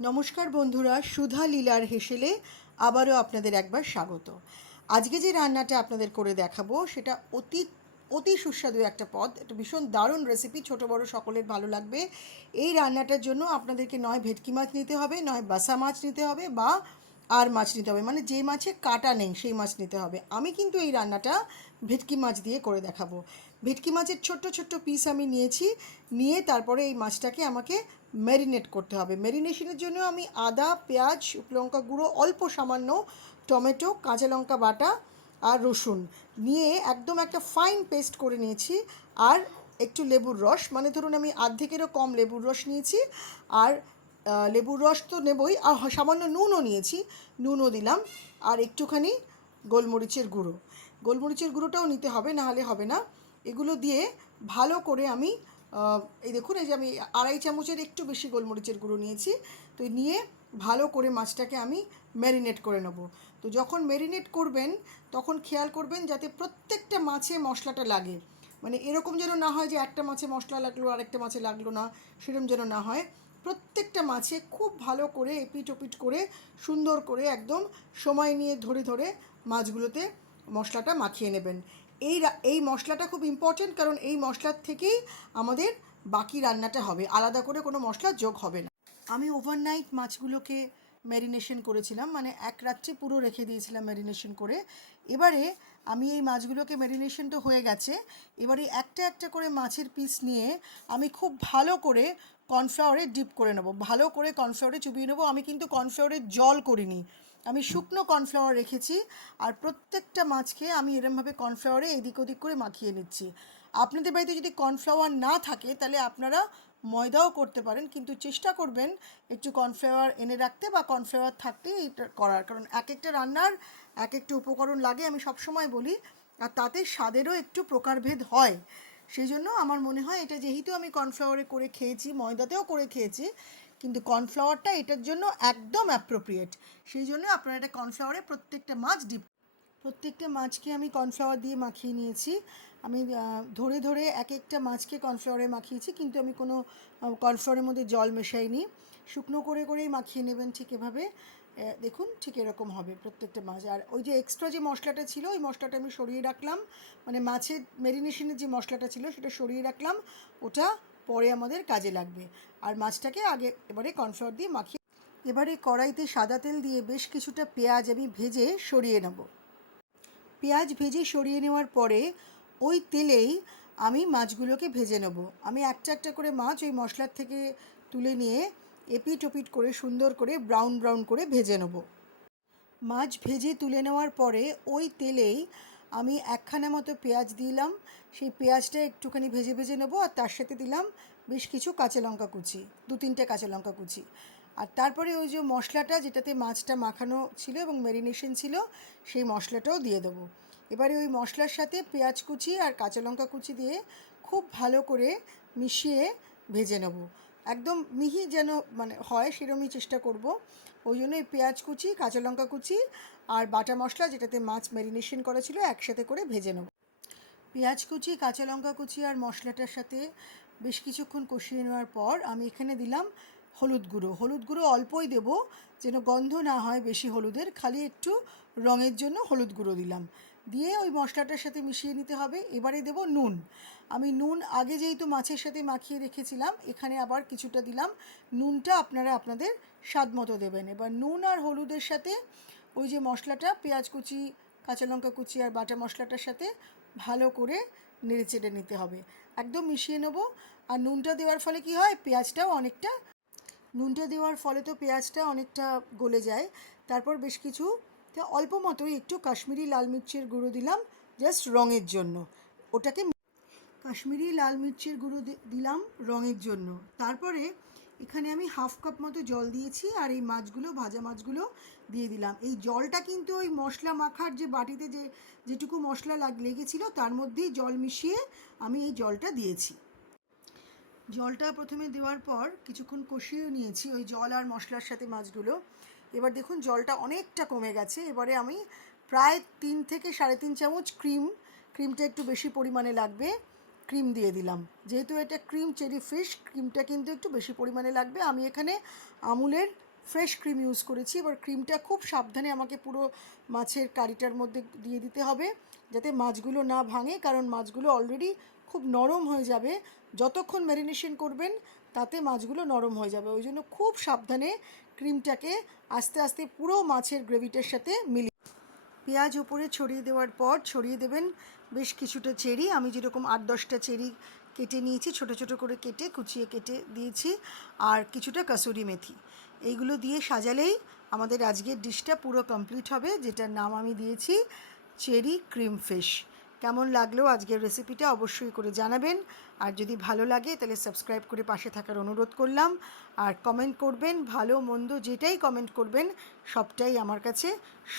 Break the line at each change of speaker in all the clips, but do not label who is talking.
নমস্কার বন্ধুরা, সুধা লীলার হেসেলে আবারও আপনাদের একবার স্বাগত। আজকে যে রান্নাটা আপনাদের করে দেখাবো, সেটা অতি অতি সুস্বাদু একটা পদ। একটা ভীষণ দারুণ রেসিপি ছোট বড় সকলের ভালো লাগবে। এই রান্নাটার জন্য আপনাদেরকে নয় ভেটকি মাছ নিতে হবে, নয় বাসা মাছ নিতে হবে বা আর মাছ নিতে হবে। মানে যে মাছে কাটা নেই, সেই মাছ নিতে হবে। আমি কিন্তু এই রান্নাটা ভেটকি মাছ দিয়ে করে দেখাবো। ভেটকি মাছের ছোট্ট ছোট্ট পিস আমি নিয়েছি। নিয়ে তারপরে এই মাছটাকে আমাকে ম্যারিনেট করতে হবে। ম্যারিনেশনের জন্য আমি আদা, পেঁয়াজ, লঙ্কা গুঁড়ো, অল্প সামান্য টমেটো, কাঁচা লঙ্কা বাটা আর রসুন নিয়ে একদম একটা ফাইন পেস্ট করে নিয়েছি। আর একটু লেবুর রস মানে ধরুন আমি আর্ধেকেরও কম লেবুর রস নিয়েছি। আর লেবুর রস তো নেবই। আর সামান্য নুনও নিয়েছি। নুনও দিলাম। আর একটুখানি গোলমরিচের গুঁড়ো। গোলমরিচের গুঁড়োটাও নিতে হবে না হলে হবে না। এগুলো দিয়ে ভালো করে আমি এই দেখুন, এই যে আমি আড়াই চামচের একটু বেশি গোলমরিচের গুঁড়ো নিয়েছি। তো নিয়ে ভালো করে মাছটাকে আমি ম্যারিনেট করে নেব। তো যখন ম্যারিনেট করবেন, তখন খেয়াল করবেন যাতে প্রত্যেকটা মাছে মশলাটা লাগে। মানে এরকম যেন না হয় যে একটা মাছে মশলা লাগল আর একটা মাছে লাগল না, সেরকম যেন না হয়। প্রত্যেকটা মাছে খুব ভালো করে এপিট ওপিট করে সুন্দর করে একদম সময় নিয়ে ধরে ধরে মাছগুলোতে মশলাটা মাখিয়ে নেবেন। এই এই মশলাটা খুব ইম্পর্টেন্ট কারণ এই মশলার থেকেই আমাদের বাকি রান্নাটা হবে। আলাদা করে কোনো মশলা যোগ হবে না। আমি ওভারনাইট মাছগুলোকে ম্যারিনেশন করেছিলাম মানে এক রাত্রে পুরো রেখে দিয়েছিলাম ম্যারিনেশন করে। এবারে আমি এই মাছগুলোকে ম্যারিনেশন তো হয়ে গেছে। এবারে একটা একটা করে মাছের পিস নিয়ে আমি খুব ভালো করে কর্নফ্লাওয়ারে ডিপ করে নেব। ভালো করে কর্নফ্লাওয়ারে চুবিয়ে নেব। আমি কিন্তু কর্নফ্লাওয়ারে জল করিনি। আমি শুকনো কর্নফ্লাওয়ার রেখেছি আর প্রত্যেকটা মাছকে আমি এরমভাবে কর্নফ্লাওয়ারে এদিক ওদিক করে মাখিয়ে নিচ্ছি। আপনাদের বাড়িতে যদি কর্নফ্লাওয়ার না থাকে, তাহলে আপনারা ময়দাও করতে পারেন, কিন্তু চেষ্টা করবেন একটু কর্নফ্লাওয়ার এনে রাখতে বা কর্নফ্লাওয়ার থাকতে এটা করার। কারণ এক একটা রান্নার এক একটা উপকরণ লাগে, আমি সবসময় বলি, আর তাতে স্বাদেরও একটু প্রকারভেদ হয়। সেই জন্য আমার মনে হয় এটা যেহেতু আমি কর্নফ্লাওয়ারে করে খেয়েছি, ময়দাতেও করে খেয়েছি কিন্তু কর্নফ্লাওয়ারটা এটার জন্য একদম অ্যাপ্রোপ্রিয়েট সেই জন্য আপনারা এটা কর্নফ্লাওয়ারে প্রত্যেকটা মাছ ডিপ প্রত্যেকটা মাছকে আমি কর্নফ্লাওয়ার দিয়ে মাখিয়ে নিয়েছি। আমি ধরে ধরে এক একটা মাছকে কর্নফ্লাওয়ারে মাখিয়েছি, কিন্তু আমি কোনো কর্নফ্লাওয়ারের মধ্যে জল মেশাইনি। শুকনো করে করেই মাখিয়ে নেবেন ঠিক এভাবে। দেখুন ঠিক এরকম হবে প্রত্যেকটা মাছ। আর ওই যে এক্সট্রা যে মশলাটা ছিল, ওই মশলাটা আমি সরিয়ে রাখলাম। মানে মাছের ম্যারিনেশনের যে মশলাটা ছিল, সেটা সরিয়ে রাখলাম। ওটা পরে আমাদের কাজে লাগবে। আর মাছটাকে আগে এবারে কর্নফ্লাওয়ার দিয়ে মাখিয়ে এবারে কড়াইতে সাদা তেল দিয়ে বেশ কিছুটা পেঁয়াজ আমি ভেজে সরিয়ে নেব। পেঁয়াজ ভেজে সরিয়ে নেওয়ার পরে ওই তেলেই আমি মাছগুলোকে ভেজে নেব। আমি একটা একটা করে মাছ ওই মশলার থেকে তুলে নিয়ে এপিট ওপিট করে সুন্দর করে ব্রাউন ব্রাউন করে ভেজে নেব। মাছ ভেজে তুলে নেওয়ার পরে ওই তেলেই আমি একখানা মতো পেঁয়াজ দিলাম, সেই পেঁয়াজটা একটুখানি ভেজে ভেজে নেব আর তার সাথে দিলাম বেশ কিছু কাঁচা লঙ্কা কুচি, দু তিনটে কাঁচা লঙ্কা কুচি। আর তারপরে ওই যে মশলাটা, যেটাতে মাছটা মাখানো ছিল এবং ম্যারিনেশন ছিল, সেই মশলাটাও দিয়ে দেবো। এবারে ওই মশলার সাথে পেঁয়াজ কুচি আর কাঁচা লঙ্কা কুচি দিয়ে খুব ভালো করে মিশিয়ে ভেজে নেব। একদম মিহি যেন মানে হয়, সেরমই চেষ্টা করব। ওই জন্য পেঁয়াজ কুচি, কাঁচা লঙ্কা কুচি আর বাটা মশলা, যেটাতে মাছ ম্যারিনেশন করা ছিল, একসাথে করে ভেজে নেব। পেঁয়াজ কুচি, কাঁচা লঙ্কা কুচি আর মশলাটার সাথে বেশ কিছুক্ষণ কষিয়ে নেওয়ার পর আমি এখানে দিলাম হলুদ গুঁড়ো। হলুদ গুঁড়ো অল্পই দেব, যেন গন্ধ না হয় বেশি হলুদের। খালি একটু রঙের জন্য হলুদ গুঁড়ো দিলাম। দিয়ে ওই মশলাটার সাথে মিশিয়ে নিতে হবে। এবারে দেব নুন। আমি নুন আগে যেহেতু মাছের সাথে মাখিয়ে রেখেছিলাম, এখানে আবার কিছুটা দিলাম। নুনটা আপনারা আপনাদের স্বাদ মতো দেবেন। এবার নুন আর হলুদের সাথে ওই যে মশলাটা, পেঁয়াজ কুচি, কাঁচা লঙ্কা কুচি আর বাটা মশলাটার সাথে ভালো করে নেড়ে চেড়ে নিতে হবে। একদম মিশিয়ে নেব। আর নুনটা দেওয়ার ফলে কি হয়, পেঁয়াজটাও অনেকটা, নুনটা দেওয়ার ফলে তো পেঁয়াজটা অনেকটা গলে যায়। তারপর বেশ কিছু তা অল্প মতোই একটু কাশ্মীরি লাল মির্চের গুঁড়ো দিলাম জাস্ট রঙের জন্য। ওটাকে কাশ্মীরি লাল মির্চের গুঁড়ো দিলাম রঙের জন্য। তারপরে এখানে আমি হাফ কাপ মতো জল দিয়েছি আর এই মাছগুলো, ভাজা মাছগুলো দিয়ে দিলাম। এই জলটা কিন্তু ওই মশলা মাখার যে বাটিতে যে যেটুকু মশলা লাগ লেগেছিল, তার মধ্যেই জল মিশিয়ে আমি এই জলটা দিয়েছি। জলটা প্রথমে দেওয়ার পর কিছুক্ষণ কষিয়েও নিয়েছি ওই জল আর মশলার সাথে মাছগুলো। এবার দেখুন জলটা অনেকটা কমে গেছে। এবারে আমি প্রায় তিন থেকে সাড়ে তিন চামচ ক্রিম, ক্রিমটা একটু বেশি পরিমাণে লাগবে, ক্রিম দিয়ে দিলাম। যেহেতু এটা ক্রিম চেরি ফিশ, ক্রিমটা কিন্তু একটু বেশি পরিমাণে লাগবে। আমি এখানে আমুলের ফ্রেশ ক্রিম ইউজ করেছি। এবার ক্রিমটা খুব সাবধানে আমাকে পুরো মাছের কারিটার মধ্যে দিয়ে দিতে হবে, যাতে মাছগুলো না ভাঙে, কারণ মাছগুলো অলরেডি খুব নরম হয়ে যাবে। যতক্ষণ ম্যারিনেশন করবেন, তাতে মাছগুলো নরম হয়ে যাবে। ওই জন্য খুব সাবধানে ক্রিমটাকে আস্তে আস্তে পুরো মাছের গ্রেভিটার সাথে মিলিয়ে পেঁয়াজ উপরে ছড়িয়ে দেওয়ার পর ছড়িয়ে দেবেন বেশ কিছুটা চেরি। আমি যেরকম আট দশটা চেরি কেটে নিয়েছি, ছোট ছোট করে কেটে, কুচিয়ে কেটে দিয়েছি আর কিছুটা কাসুরি মেথি। এইগুলো দিয়ে সাজালেই আমাদের আজকের ডিশটা পুরো কমপ্লিট হবে, যেটার নাম আমি দিয়েছি, চেরি ক্রিম ফিশ। কেমন লাগল আজকের রেসিপিটা অবশ্যই করে জানাবেন। আর যদি ভালো লাগে, তাহলে সাবস্ক্রাইব করে পাশে থাকার অনুরোধ করলাম। আর কমেন্ট করবেন, ভালো, মন্দ, যেটাই কমেন্ট করবেন, সবটাই আমার কাছে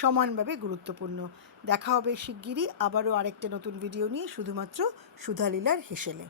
সমানভাবে গুরুত্বপূর্ণ। দেখা হবে শিগগিরই আবারও আরেকটা নতুন ভিডিও নিয়ে, শুধুমাত্র সুধালীলার হেসেলে।